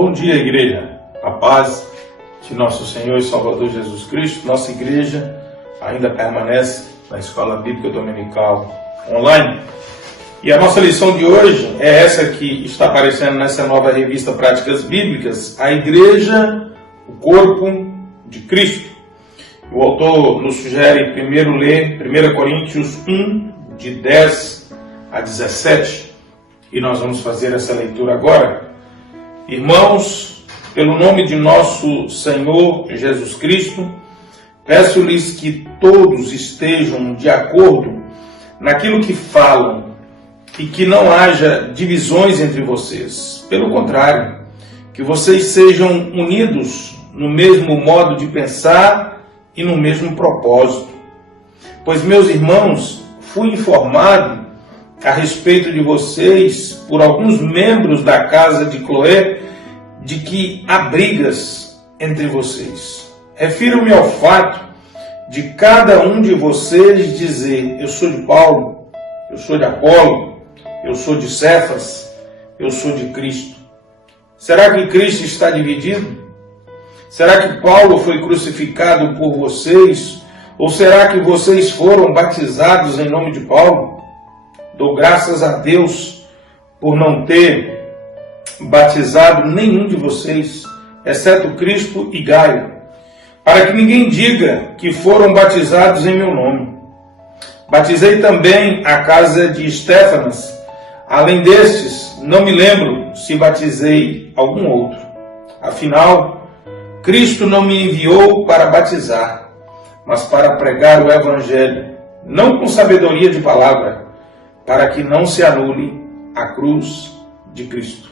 Bom dia, igreja. A paz de nosso Senhor e Salvador Jesus Cristo. Nossa igreja ainda permanece na Escola Bíblica Dominical online. E a nossa lição de hoje é essa que está aparecendo nessa nova revista Práticas Bíblicas, a Igreja, o Corpo de Cristo. O autor nos sugere primeiro ler 1 Coríntios 1, de 10 a 17. E nós vamos fazer essa leitura agora. Irmãos, pelo nome de nosso Senhor Jesus Cristo, peço-lhes que todos estejam de acordo naquilo que falam e que não haja divisões entre vocês. Pelo contrário, que vocês sejam unidos no mesmo modo de pensar e no mesmo propósito. Pois, meus irmãos, fui informado a respeito de vocês por alguns membros da casa de Cloé de que há brigas entre vocês. Refiro-me ao fato de cada um de vocês dizer: eu sou de Paulo, eu sou de Apolo, eu sou de Cefas, eu sou de Cristo. Será que Cristo está dividido? Será que Paulo foi crucificado por vocês? Ou será que vocês foram batizados em nome de Paulo? Dou graças a Deus por não ter batizado nenhum de vocês, exceto Crispo e Gaio, para que ninguém diga que foram batizados em meu nome. Batizei também a casa de Estéfanas. Além destes, não me lembro se batizei algum outro. Afinal, Cristo não me enviou para batizar, mas para pregar o Evangelho, não com sabedoria de palavra, para que não se anule a cruz de Cristo.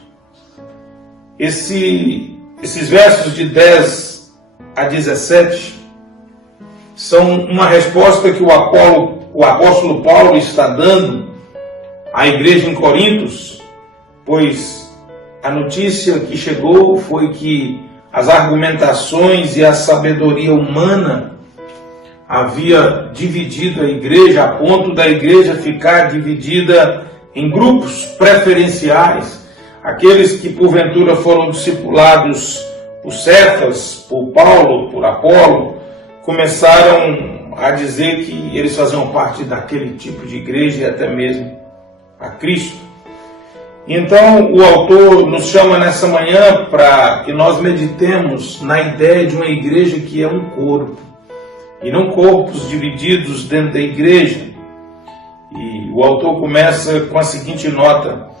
Esses versos de 10 a 17 são uma resposta que o apóstolo Paulo está dando à igreja em Corintos, pois a notícia que chegou foi que as argumentações e a sabedoria humana havia dividido a igreja, a ponto da igreja ficar dividida em grupos preferenciais. Aqueles que porventura foram discipulados por Cefas, por Paulo, por Apolo, começaram a dizer que eles faziam parte daquele tipo de igreja e até mesmo a Cristo. Então o autor nos chama nessa manhã para que nós meditemos na ideia de uma igreja que é um corpo, e não corpos divididos dentro da igreja. E o autor começa com a seguinte nota: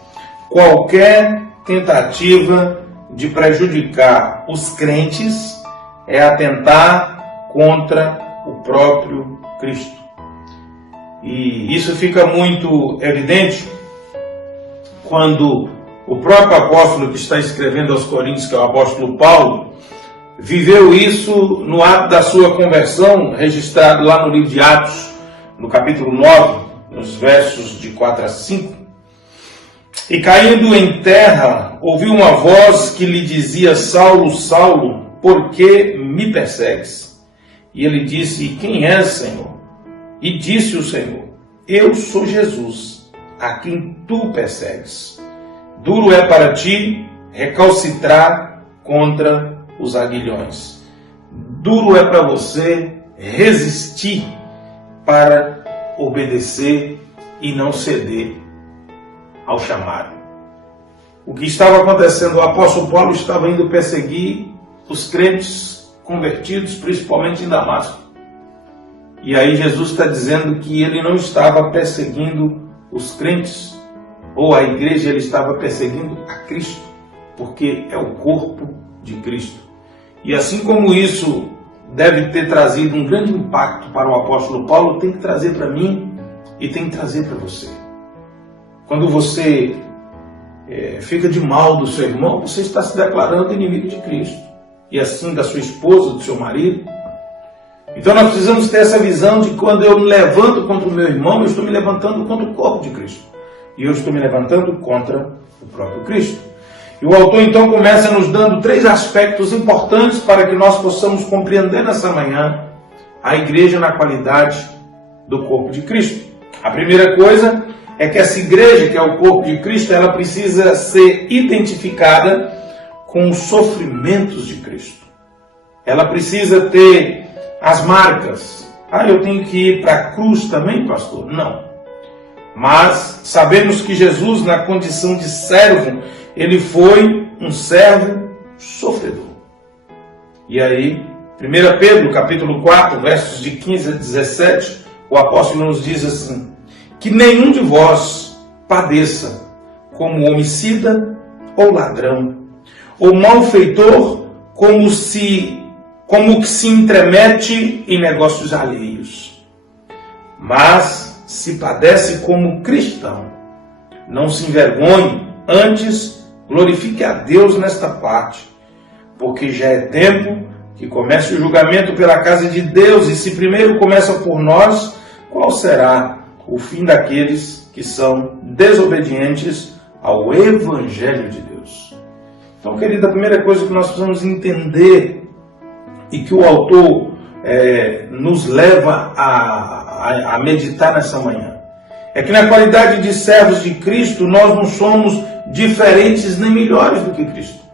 qualquer tentativa de prejudicar os crentes é atentar contra o próprio Cristo. E isso fica muito evidente quando o próprio apóstolo que está escrevendo aos Coríntios, que é o apóstolo Paulo, viveu isso no ato da sua conversão, registrado lá no livro de Atos, no capítulo 9, nos versos de 4 a 5. E caindo em terra, ouviu uma voz que lhe dizia: Saulo, Saulo, por que me persegues? E ele disse: quem és, Senhor? E disse o Senhor: eu sou Jesus, a quem tu persegues. Duro é para ti recalcitrar contra os aguilhões. Duro é para você resistir para obedecer e não ceder ao chamado. O que estava acontecendo? O apóstolo Paulo estava indo perseguir os crentes convertidos, principalmente em Damasco. E aí Jesus está dizendo que ele não estava perseguindo os crentes ou a igreja, ele estava perseguindo a Cristo, porque é o corpo de Cristo. E assim como isso deve ter trazido um grande impacto para o apóstolo Paulo, tem que trazer para mim e tem que trazer para você. Quando você fica de mal do seu irmão, você está se declarando inimigo de Cristo. E assim da sua esposa, do seu marido. Então nós precisamos ter essa visão de que quando eu me levanto contra o meu irmão, eu estou me levantando contra o corpo de Cristo. E eu estou me levantando contra o próprio Cristo. E o autor então começa nos dando 3 aspectos importantes para que nós possamos compreender nessa manhã a igreja na qualidade do corpo de Cristo. A primeira coisa é que essa igreja, que é o corpo de Cristo, ela precisa ser identificada com os sofrimentos de Cristo. Ela precisa ter as marcas. Eu tenho que ir para a cruz também, pastor? Não. Mas sabemos que Jesus, na condição de servo, ele foi um servo sofredor. E aí, 1 Pedro, capítulo 4, versos de 15 a 17, o apóstolo nos diz assim: que nenhum de vós padeça como homicida ou ladrão, ou malfeitor, como que se intromete em negócios alheios. Mas se padece como cristão, não se envergonhe, antes glorifique a Deus nesta parte, porque já é tempo que comece o julgamento pela casa de Deus, e se primeiro começa por nós, qual será o fim daqueles que são desobedientes ao Evangelho de Deus? Então, querida, a primeira coisa que nós precisamos entender e que o autor nos leva a meditar nessa manhã é que na qualidade de servos de Cristo nós não somos diferentes nem melhores do que Cristo.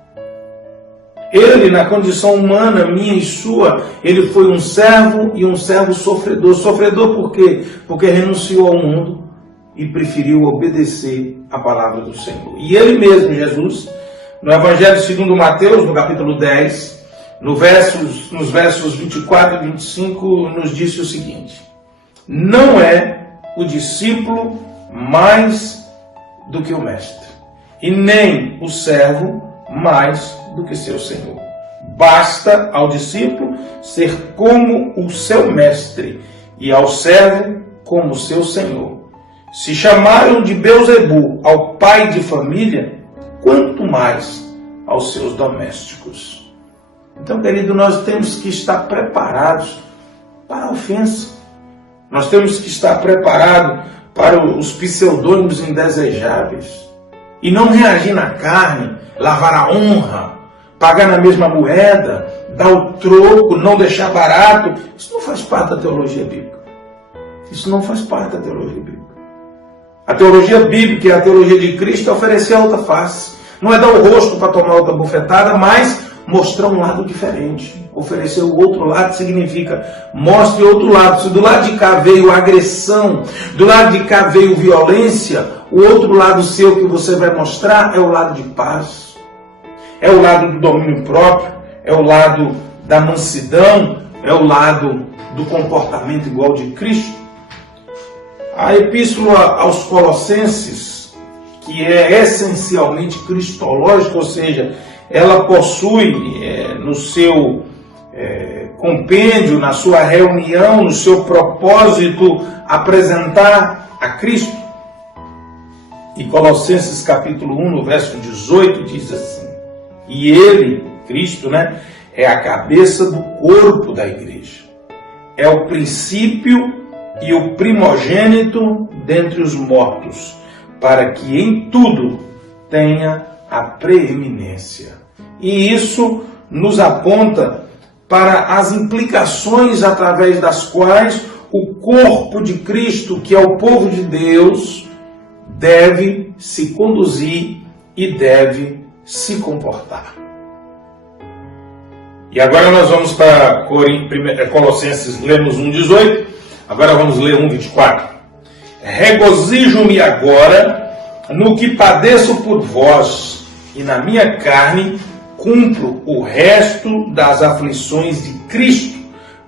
Ele, na condição humana, minha e sua, ele foi um servo e um servo sofredor. Sofredor por quê? Porque renunciou ao mundo e preferiu obedecer a palavra do Senhor. E ele mesmo, Jesus, no Evangelho segundo Mateus, no capítulo 10, nos versos 24 e 25, nos disse o seguinte: não é o discípulo mais do que o mestre, e nem o servo mais do que seu senhor. Basta ao discípulo ser como o seu mestre, e ao servo como seu senhor. Se chamaram de Beelzebu ao pai de família, quanto mais aos seus domésticos. Então, querido, nós temos que estar preparados para a ofensa. Nós temos que estar preparados para os pseudônimos indesejáveis. E não reagir na carne, lavar a honra, pagar na mesma moeda, dar o troco, não deixar barato. Isso não faz parte da teologia bíblica. Isso não faz parte da teologia bíblica. A teologia bíblica e a teologia de Cristo é oferecer a outra face. Não é dar o rosto para tomar outra bufetada, mas mostrar um lado diferente. Oferecer o outro lado significa mostre outro lado. Se do lado de cá veio agressão, do lado de cá veio violência, o outro lado seu que você vai mostrar é o lado de paz. É o lado do domínio próprio, é o lado da mansidão, é o lado do comportamento igual de Cristo. A epístola aos Colossenses, que é essencialmente cristológica, ou seja, ela possui no seu compêndio, na sua reunião, no seu propósito, apresentar a Cristo. E Colossenses capítulo 1, no verso 18, diz assim: e ele, Cristo, é a cabeça do corpo da igreja. É o princípio e o primogênito dentre os mortos, para que em tudo tenha a preeminência. E isso nos aponta para as implicações através das quais o corpo de Cristo, que é o povo de Deus, deve se conduzir e deve se comportar. E agora nós vamos para Colossenses, lemos 1,18, agora vamos ler 1,24. Regozijo-me agora no que padeço por vós, e na minha carne cumpro o resto das aflições de Cristo,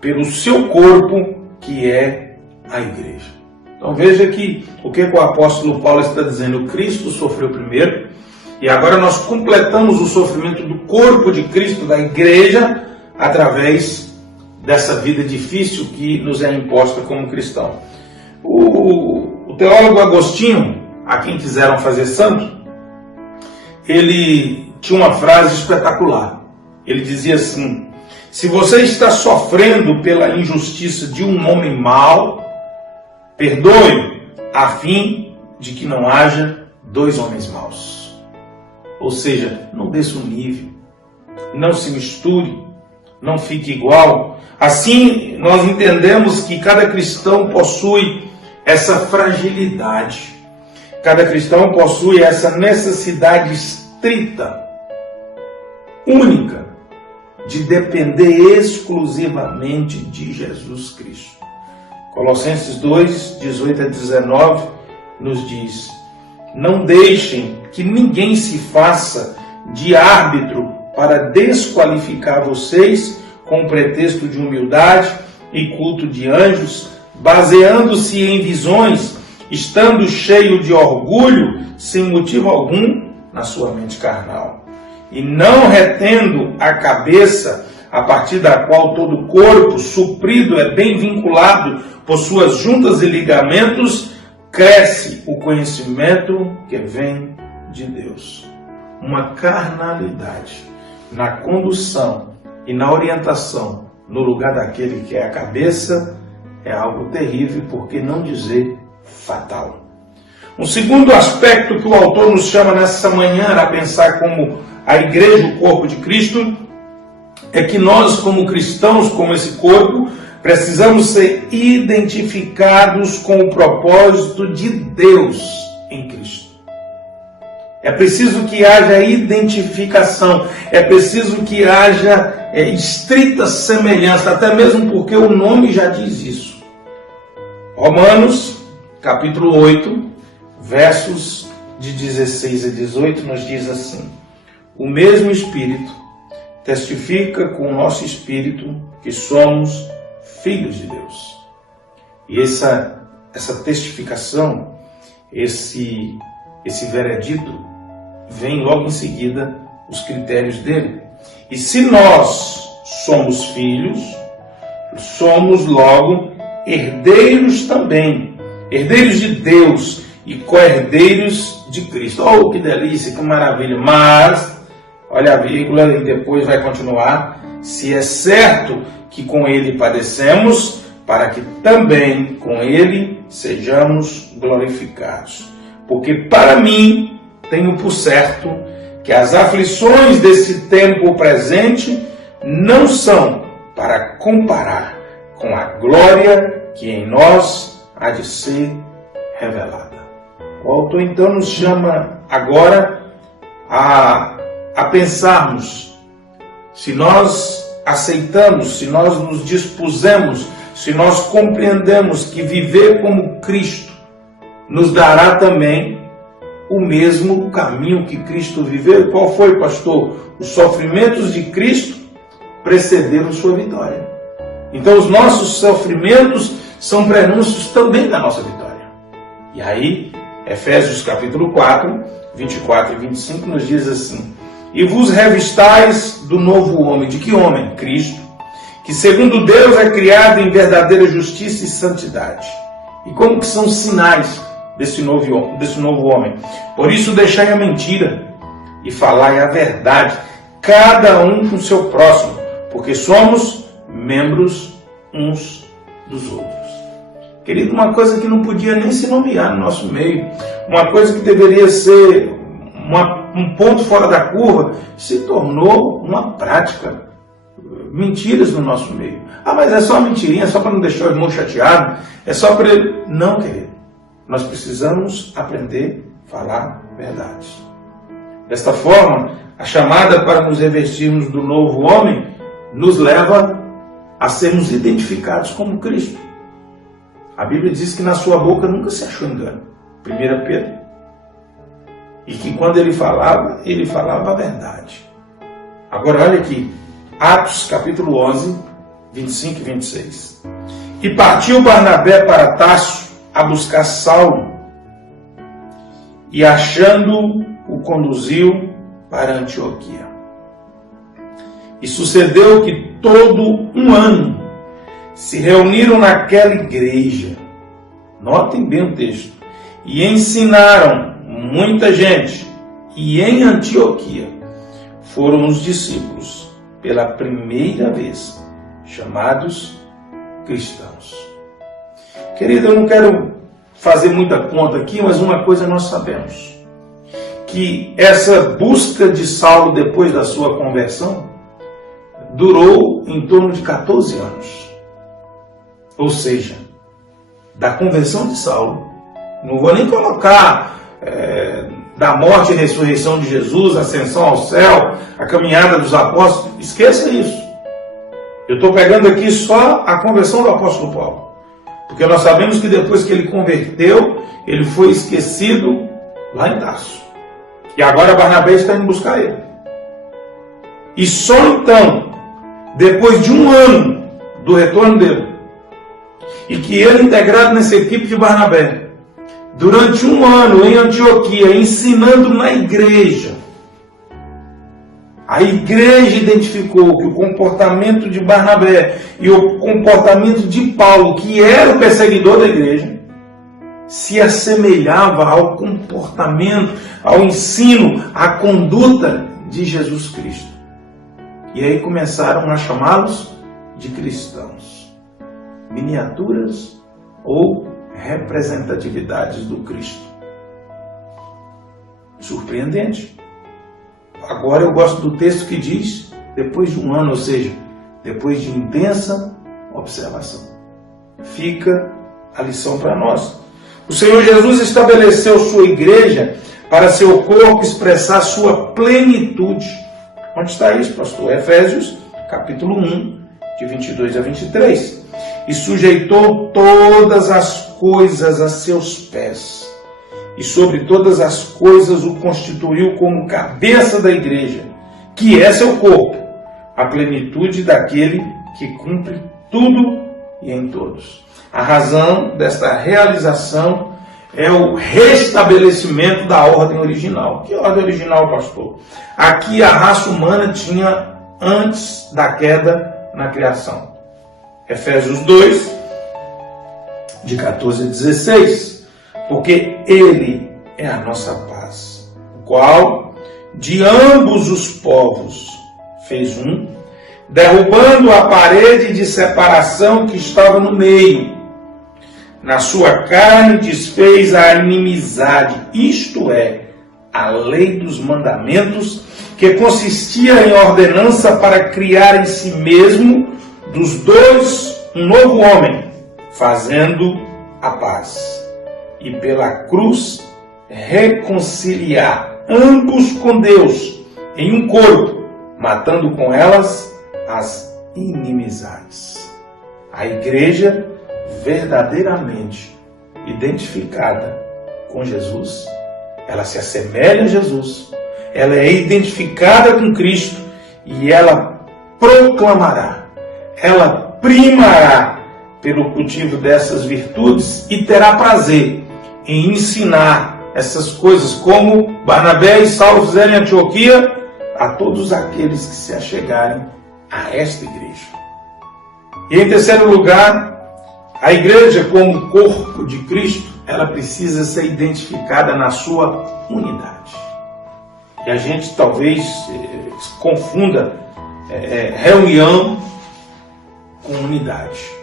pelo seu corpo, que é a igreja. Então veja que o que o apóstolo Paulo está dizendo: Cristo sofreu primeiro, e agora nós completamos o sofrimento do corpo de Cristo, da igreja, através dessa vida difícil que nos é imposta como cristão. O teólogo Agostinho, a quem quiseram fazer santo, ele tinha uma frase espetacular. Ele dizia assim: se você está sofrendo pela injustiça de um homem mau, perdoe, a fim de que não haja dois homens maus. Ou seja, não desça o nível, não se misture, não fique igual. Assim, nós entendemos que cada cristão possui essa fragilidade. Cada cristão possui essa necessidade estrita única de depender exclusivamente de Jesus Cristo. Colossenses 2, 18 a 19 nos diz: não deixem que ninguém se faça de árbitro para desqualificar vocês com o pretexto de humildade e culto de anjos, baseando-se em visões, estando cheio de orgulho, sem motivo algum, na sua mente carnal, e não retendo a cabeça, a partir da qual todo o corpo, suprido, é bem vinculado por suas juntas e ligamentos, cresce o conhecimento que vem de Deus. Uma carnalidade na condução e na orientação no lugar daquele que é a cabeça é algo terrível, por que não dizer fatal. Um segundo aspecto que o autor nos chama nessa manhã a pensar como a igreja, o corpo de Cristo, é que nós, como cristãos, como esse corpo, precisamos ser identificados com o propósito de Deus em Cristo. É preciso que haja identificação, é preciso que haja estrita semelhança, até mesmo porque o nome já diz isso. Romanos, capítulo 8, versos de 16 a 18, nos diz assim: o mesmo Espírito testifica com o nosso Espírito que somos filhos de Deus. E essa testificação, esse veredito, vem logo em seguida os critérios dele. E se nós somos filhos, somos logo herdeiros também, herdeiros de Deus e co-herdeiros de Cristo. Oh, que delícia, que maravilha! Mas, olha a vírgula e depois vai continuar: se é certo que com ele padecemos, para que também com ele sejamos glorificados. Porque para mim tenho por certo que as aflições desse tempo presente não são para comparar com a glória que em nós há de ser revelada. O autor então nos chama agora a pensarmos se nós aceitamos, se nós nos dispusemos, se nós compreendemos que viver como Cristo nos dará também o mesmo caminho que Cristo viveu. Qual foi, pastor? Os sofrimentos de Cristo precederam sua vitória. Então os nossos sofrimentos são prenúncios também da nossa vitória. E aí, Efésios capítulo 4, 24 e 25 nos diz assim: e vos revistais do novo homem. De que homem? Cristo, que segundo Deus é criado em verdadeira justiça e santidade. E como que são os sinais desse novo homem? Por isso deixai a mentira e falai a verdade, cada um com o seu próximo, porque somos membros uns dos outros. Querido, uma coisa que não podia nem se nomear no nosso meio, uma coisa que deveria ser um ponto fora da curva, se tornou uma prática. Mentiras no nosso meio. Ah, mas é só uma mentirinha, é só para não deixar o irmão chateado, é só para ele... Não, querido. Nós precisamos aprender a falar verdade. Desta forma, a chamada para nos revestirmos do novo homem nos leva a sermos identificados como Cristo. A Bíblia diz que na sua boca nunca se achou engano. 1 Pedro. E que quando ele falava a verdade. Agora olha aqui, Atos capítulo 11, 25 e 26. E partiu Barnabé para Tarso a buscar Saulo, e achando-o, o conduziu para Antioquia. E sucedeu que todo um ano se reuniram naquela igreja, notem bem o texto, e ensinaram muita gente, e em Antioquia foram os discípulos, pela primeira vez, chamados cristãos. Querido, eu não quero fazer muita conta aqui, mas uma coisa nós sabemos, que essa busca de Saulo depois da sua conversão durou em torno de 14 anos. Ou seja, da conversão de Saulo, não vou nem colocar da morte e ressurreição de Jesus, a ascensão ao céu, a caminhada dos apóstolos. Esqueça isso. Eu estou pegando aqui só a conversão do apóstolo Paulo. Porque nós sabemos que depois que ele converteu, ele foi esquecido lá em Tarso. E agora Barnabé está indo buscar ele. E só então, depois de um ano do retorno dele, e que ele integrado nessa equipe de Barnabé, durante um ano em Antioquia, ensinando na igreja, a igreja identificou que o comportamento de Barnabé e o comportamento de Paulo, que era o perseguidor da igreja, se assemelhava ao comportamento, ao ensino, à conduta de Jesus Cristo. E aí começaram a chamá-los de cristãos, miniaturas ou representatividades do Cristo. Surpreendente. Agora eu gosto do texto que diz, depois de um ano, ou seja, depois de intensa observação. Fica a lição para nós. O Senhor Jesus estabeleceu sua igreja para seu corpo expressar sua plenitude. Onde está isso, pastor? Efésios, capítulo 1, de 22 a 23. E sujeitou todas as coisas a seus pés. E sobre todas as coisas o constituiu como cabeça da igreja, que é seu corpo, a plenitude daquele que cumpre tudo e em todos. A razão desta realização é o restabelecimento da ordem original. Que ordem original, pastor? Aqui a raça humana tinha antes da queda na criação. Efésios 2, de 14 a 16. Porque Ele é a nossa paz, o qual de ambos os povos fez um, derrubando a parede de separação que estava no meio. Na sua carne desfez a inimizade, isto é, a lei dos mandamentos, que consistia em ordenança para criar em si mesmo dos dois um novo homem, fazendo a paz. E pela cruz reconciliar ambos com Deus em um corpo, matando com elas as inimizades. A igreja verdadeiramente identificada com Jesus, ela se assemelha a Jesus, ela é identificada com Cristo e ela proclamará, ela primará pelo cultivo dessas virtudes e terá prazer em ensinar essas coisas, como Barnabé e Saulo fizeram em Antioquia, a todos aqueles que se achegarem a esta igreja. E em terceiro lugar, a igreja como corpo de Cristo, ela precisa ser identificada na sua unidade. E a gente talvez confunda reunião com unidade.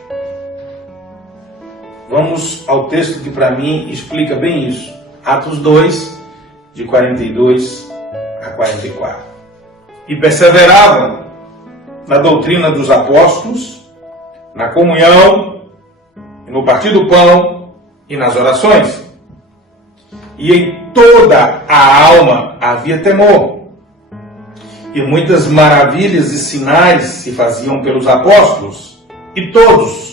Vamos ao texto que para mim explica bem isso. Atos 2, de 42 a 44. E perseveravam na doutrina dos apóstolos, na comunhão, no partir do pão e nas orações. E em toda a alma havia temor. E muitas maravilhas e sinais se faziam pelos apóstolos. E todos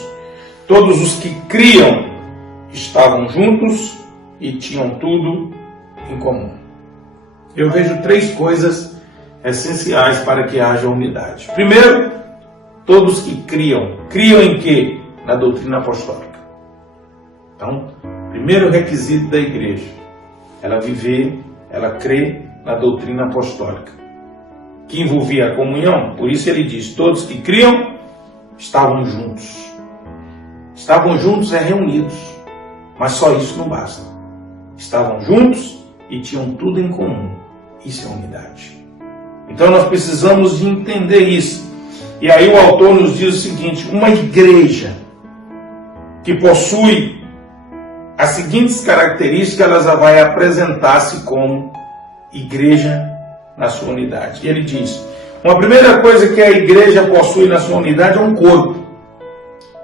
os que criam estavam juntos e tinham tudo em comum. Eu vejo três coisas essenciais para que haja unidade. Primeiro, todos que criam. Criam em quê? Na doutrina apostólica. Então, primeiro requisito da igreja, ela viver, ela crê na doutrina apostólica, que envolvia a comunhão. Por isso ele diz, todos que criam estavam juntos. Estavam juntos reunidos, mas só isso não basta. Estavam juntos e tinham tudo em comum. Isso é unidade. Então nós precisamos de entender isso. E aí o autor nos diz o seguinte, uma igreja que possui as seguintes características, ela vai apresentar-se como igreja na sua unidade. E ele diz, uma primeira coisa que a igreja possui na sua unidade é um corpo.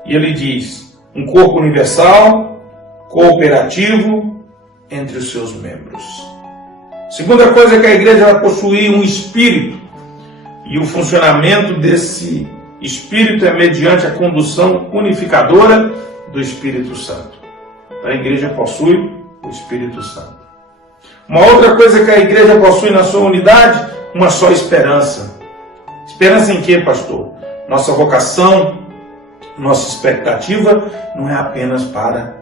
E ele diz, um corpo universal, cooperativo entre os seus membros. Segunda coisa é que a igreja vai possuir um espírito. E o funcionamento desse espírito é mediante a condução unificadora do Espírito Santo. Então, a igreja possui o Espírito Santo. Uma outra coisa que a igreja possui na sua unidade, uma só esperança. Esperança em quê, pastor? Nossa vocação, nossa expectativa não é apenas para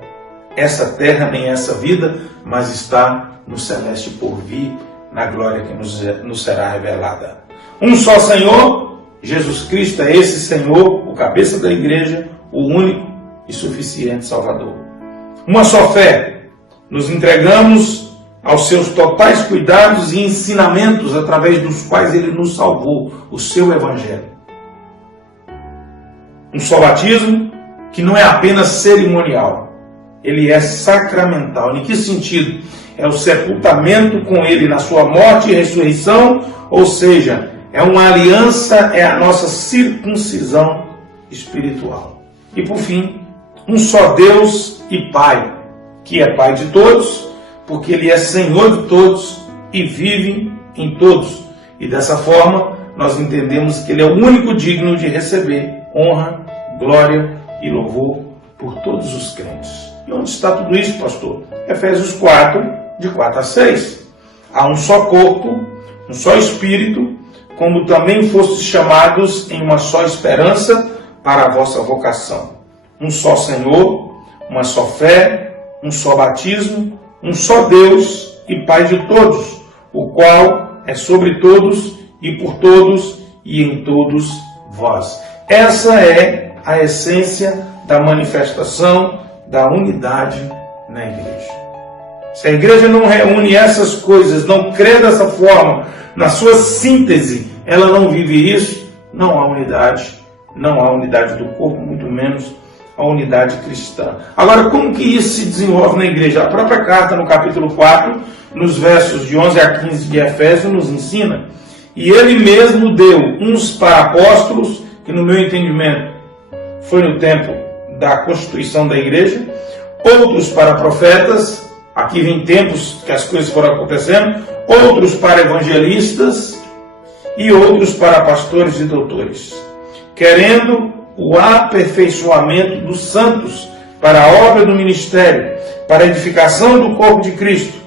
essa terra nem essa vida, mas está no celeste porvir, na glória que nos será revelada. Um só Senhor, Jesus Cristo é esse Senhor, o cabeça da igreja, o único e suficiente Salvador. Uma só fé, nos entregamos aos seus totais cuidados e ensinamentos através dos quais Ele nos salvou, o seu Evangelho. Um só batismo, que não é apenas cerimonial, ele é sacramental. Em que sentido? É o sepultamento com Ele na sua morte e ressurreição, ou seja, é uma aliança, é a nossa circuncisão espiritual. E por fim, um só Deus e Pai, que é Pai de todos, porque Ele é Senhor de todos e vive em todos. E dessa forma, nós entendemos que Ele é o único digno de receber honra, glória e louvor por todos os crentes. E onde está tudo isso, pastor? Efésios 4, de 4 a 6. Há um só corpo, um só Espírito, como também fostes chamados em uma só esperança para a vossa vocação. Um só Senhor, uma só fé, um só batismo, um só Deus e Pai de todos, o qual é sobre todos e por todos e em todos vós. Essa é a essência da manifestação da unidade na igreja. Se a igreja não reúne essas coisas, não crê dessa forma, na sua síntese, ela não vive isso, não há unidade. Não há unidade do corpo, muito menos a unidade cristã. Agora, como que isso se desenvolve na igreja? A própria carta, no capítulo 4, nos versos de 11 a 15 de Efésios, nos ensina. E ele mesmo deu uns para apóstolos, que no meu entendimento foi no tempo da constituição da igreja, outros para profetas, aqui vem tempos que as coisas foram acontecendo, outros para evangelistas e outros para pastores e doutores, querendo o aperfeiçoamento dos santos para a obra do ministério, para a edificação do corpo de Cristo,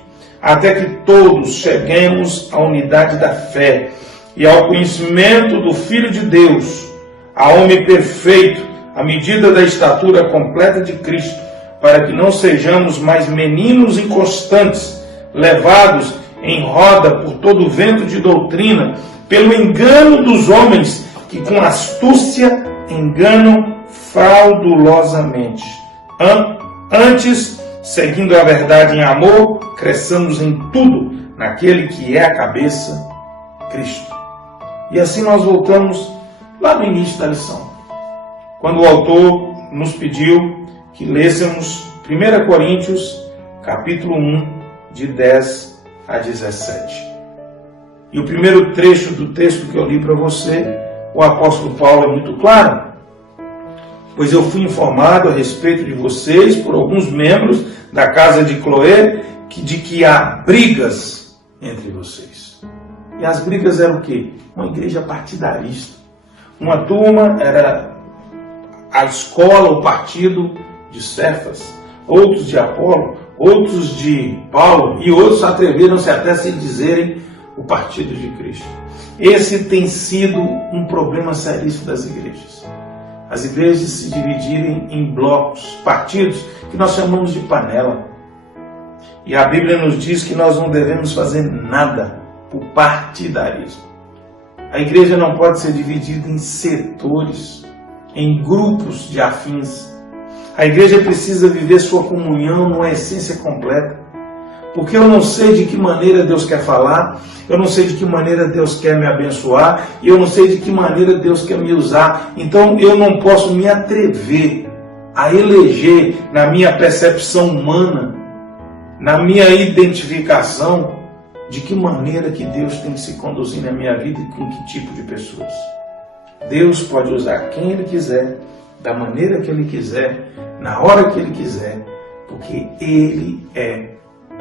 até que todos cheguemos à unidade da fé e ao conhecimento do Filho de Deus, a homem perfeito, à medida da estatura completa de Cristo, para que não sejamos mais meninos inconstantes, levados em roda por todo o vento de doutrina, pelo engano dos homens que com astúcia enganam fraudulosamente. Antes, seguindo a verdade em amor, cresçamos em tudo naquele que é a cabeça, Cristo. E assim nós voltamos lá no início da lição, quando o autor nos pediu que lêssemos 1 Coríntios, capítulo 1, de 10 a 17. E o primeiro trecho do texto que eu li para você, o apóstolo Paulo é muito claro. Pois eu fui informado a respeito de vocês por alguns membros da casa de Cloé, de que há brigas entre vocês. E as brigas eram o quê? Uma igreja partidarista. Uma turma era a escola, o partido de Cefas, outros de Apolo, outros de Paulo, e outros atreveram-se até a se dizerem o partido de Cristo. Esse tem sido um problema seríssimo das igrejas. As igrejas se dividirem em blocos, partidos, que nós chamamos de panela. E a Bíblia nos diz que nós não devemos fazer nada por partidarismo. A igreja não pode ser dividida em setores, em grupos de afins. A igreja precisa viver sua comunhão numa essência completa. Porque eu não sei de que maneira Deus quer falar, eu não sei de que maneira Deus quer me abençoar, e eu não sei de que maneira Deus quer me usar. Então eu não posso me atrever a eleger na minha percepção humana, na minha identificação, de que maneira que Deus tem que se conduzir na minha vida e com que tipo de pessoas. Deus pode usar quem Ele quiser, da maneira que Ele quiser, na hora que Ele quiser, porque Ele é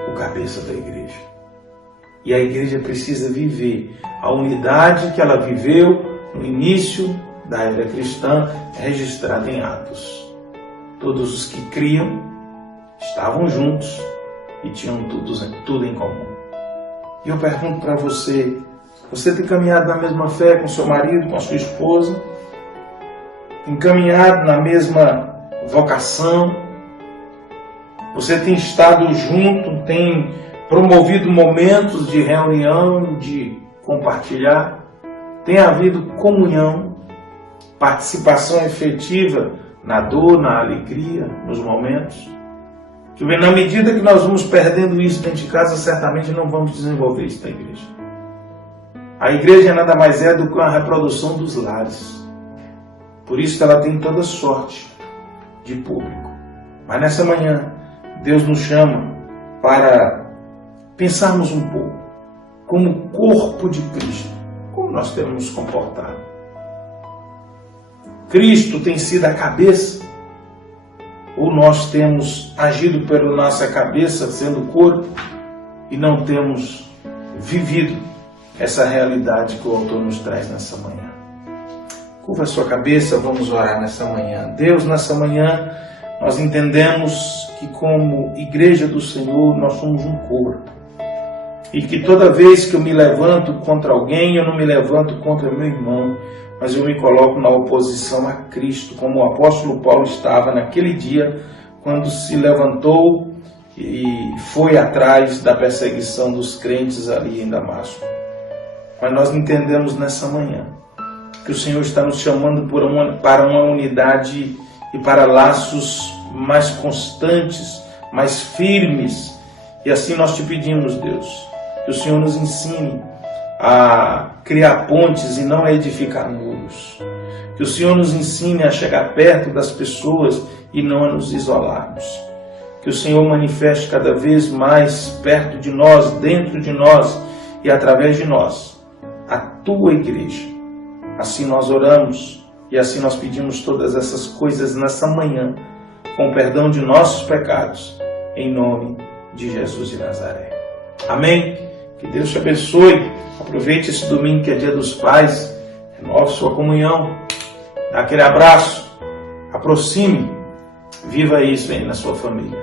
o cabeça da igreja. E a igreja precisa viver a unidade que ela viveu no início da era cristã, registrada em Atos. Todos os que criam estavam juntos e tinham tudo em comum. E eu pergunto para você, você tem caminhado na mesma fé com seu marido, com a sua esposa? Tem caminhado na mesma vocação? Você tem estado junto, tem promovido momentos de reunião, de compartilhar? Tem havido comunhão, participação efetiva na dor, na alegria, nos momentos? Que na medida que nós vamos perdendo isso dentro de casa, certamente não vamos desenvolver isso na igreja. A igreja nada mais é do que uma reprodução dos lares. Por isso que ela tem toda sorte de público. Mas nessa manhã, Deus nos chama para pensarmos um pouco como corpo de Cristo, como nós temos nos comportado. Cristo tem sido a cabeça, ou nós temos agido pela nossa cabeça, sendo corpo, e não temos vivido essa realidade que o autor nos traz nessa manhã? Curva a sua cabeça, vamos orar nessa manhã. Deus, nessa manhã, nós entendemos que como igreja do Senhor, nós somos um corpo. E que toda vez que eu me levanto contra alguém, eu não me levanto contra meu irmão, mas eu me coloco na oposição a Cristo, como o apóstolo Paulo estava naquele dia, quando se levantou e foi atrás da perseguição dos crentes ali em Damasco. Mas nós entendemos nessa manhã que o Senhor está nos chamando para uma unidade e para laços mais constantes, mais firmes. E assim nós te pedimos, Deus, que o Senhor nos ensine a criar pontes e não a edificar muros. Que o Senhor nos ensine a chegar perto das pessoas e não a nos isolarmos. Que o Senhor manifeste cada vez mais perto de nós, dentro de nós e através de nós, a tua igreja. Assim nós oramos e assim nós pedimos todas essas coisas nessa manhã, com o perdão de nossos pecados, em nome de Jesus de Nazaré. Amém? Que Deus te abençoe. Aproveite esse domingo que é dia dos pais, renove sua comunhão, dá aquele abraço, aproxime, viva isso aí na sua família.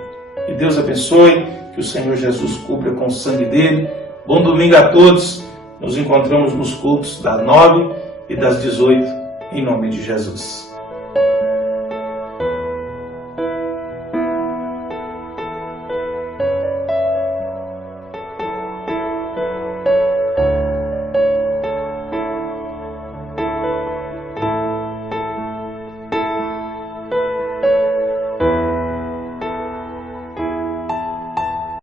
Que Deus abençoe, que o Senhor Jesus cubra com o sangue dele. Bom domingo a todos, nos encontramos nos cultos das 9 e das 18, em nome de Jesus.